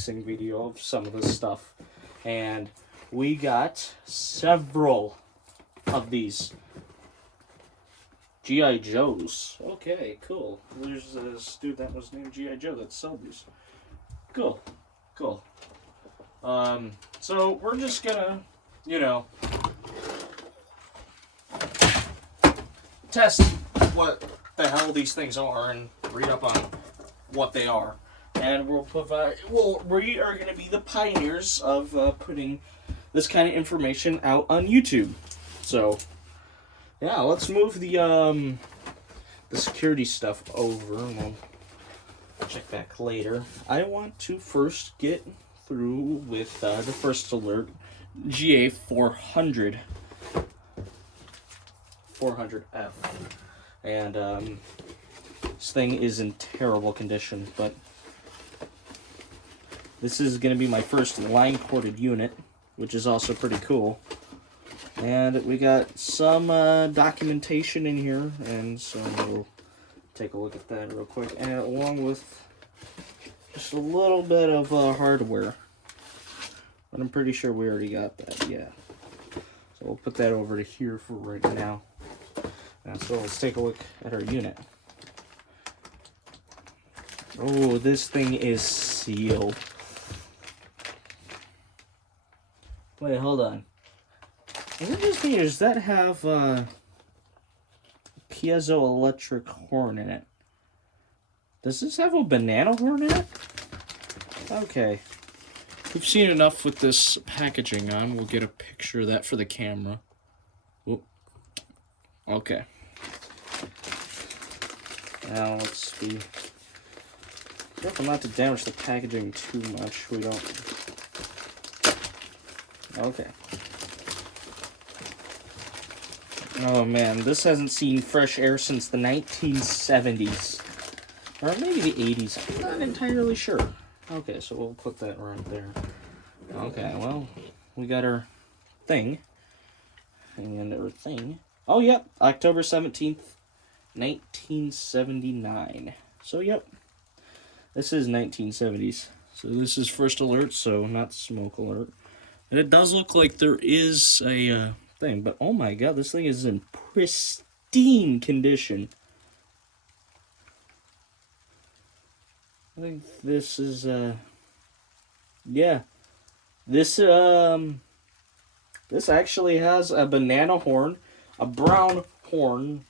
unboxing video of some of this stuff. And we got several of these G.I. Joes. Okay, cool. There's this dude that was named G.I. Joe that sold these. Cool. Cool. So we're just gonna, test what the hell these things are and read up on what they are. And we are going to be the pioneers of putting this kind of information out on YouTube. So, yeah, let's move the security stuff over, and we'll check back later. I want to first get through with the first alert, GA400RF. And this thing is in terrible condition, but this is going to be my first line-corded unit, which is also pretty cool. And we got some documentation in here, and so we'll take a look at that real quick. And along with just a little bit of hardware. But I'm pretty sure we already got that, yeah. So we'll put that over to here for right now. So let's take a look at our unit. Oh, this thing is sealed. Wait, hold on. Is it just me, or does that have piezoelectric horn in it? Does this have a banana horn in it? Okay. We've seen enough with this packaging on. We'll get a picture of that for the camera. Oop. Okay. Now let's be careful not to damage the packaging too much. We don't. Okay. Oh man, this hasn't seen fresh air since the 1970s. Or maybe the 80s. I'm not entirely sure. Okay, so we'll put that right there. Okay, well, we got our thing. And our thing. Oh, yep, October 17th, 1979. So, yep, this is 1970s. So this is first alert, so not smoke alert. And it does look like there is a thing, but oh my god, this thing is in pristine condition. I think this is, yeah. This actually has a banana horn, a brown horn,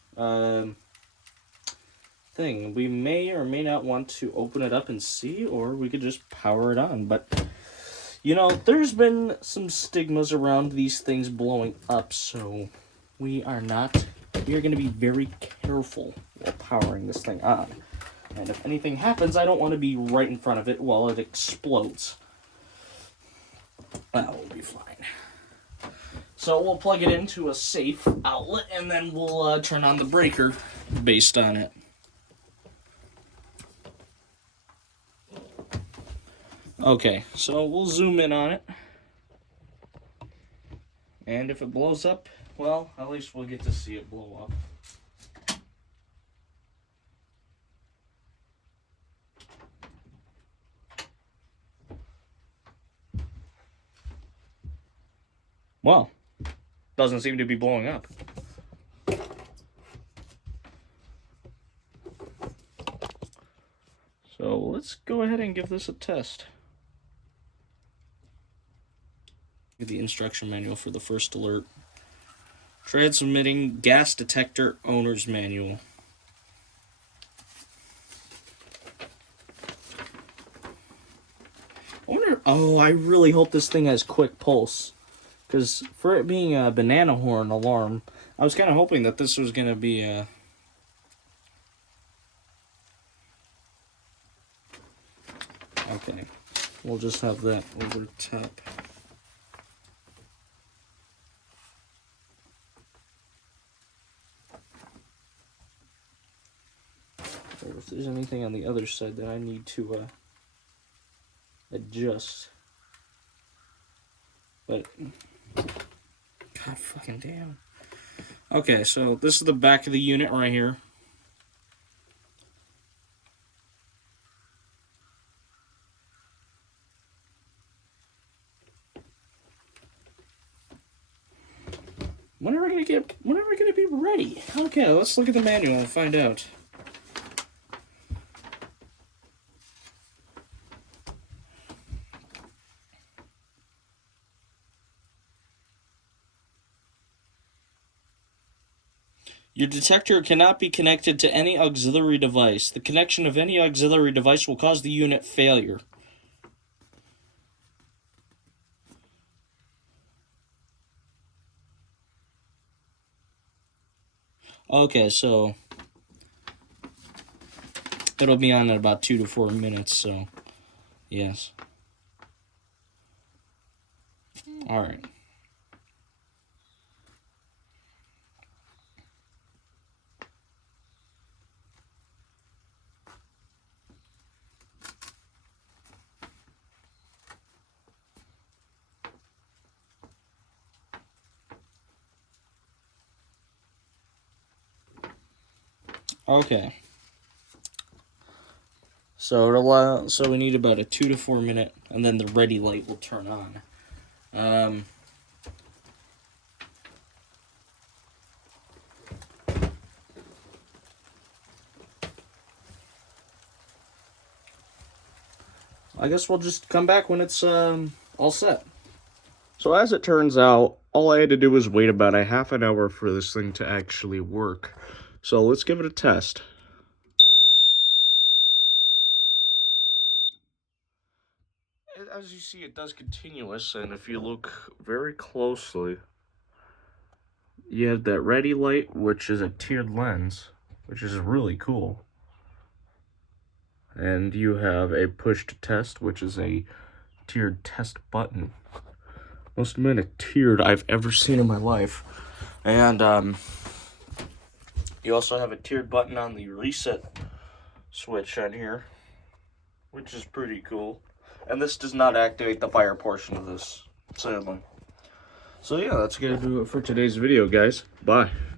thing. We may or may not want to open it up and see, or we could just power it on, but there's been some stigmas around these things blowing up, so we are going to be very careful while powering this thing on. And if anything happens, I don't want to be right in front of it while it explodes. That will be fine. So we'll plug it into a safe outlet, and then we'll turn on the breaker based on it. Okay, so we'll zoom in on it. And if it blows up, well, at least we'll get to see it blow up. Well, doesn't seem to be blowing up. So let's go ahead and give this a test. The instruction manual for the first alert. Transmitting gas detector owner's manual. I really hope this thing has quick pulse. Because for it being a banana horn alarm, I was kind of hoping that this was going to be a... Okay, we'll just have that over top. Or if there's anything on the other side that I need to adjust. But, god fucking damn. Okay, so this is the back of the unit right here. When are we gonna be ready? Okay, let's look at the manual and find out. Your detector cannot be connected to any auxiliary device. The connection of any auxiliary device will cause the unit failure. Okay, so it'll be on in about 2 to 4 minutes, so yes. Alright. Okay. So we need about a 2 to 4 minute, and then the ready light will turn on. I guess we'll just come back when it's all set. So as it turns out, all I had to do was wait about a half an hour for this thing to actually work. So let's give it a test. As you see, it does continuous, and if you look very closely, you have that ready light, which is a tiered lens, which is really cool. And you have a push to test, which is a tiered test button. Most amount of tiered I've ever seen in my life. And you also have a tiered button on the reset switch on here, which is pretty cool. And this does not activate the fire portion of this, sadly. So yeah, that's gonna do it for today's video, guys. Bye.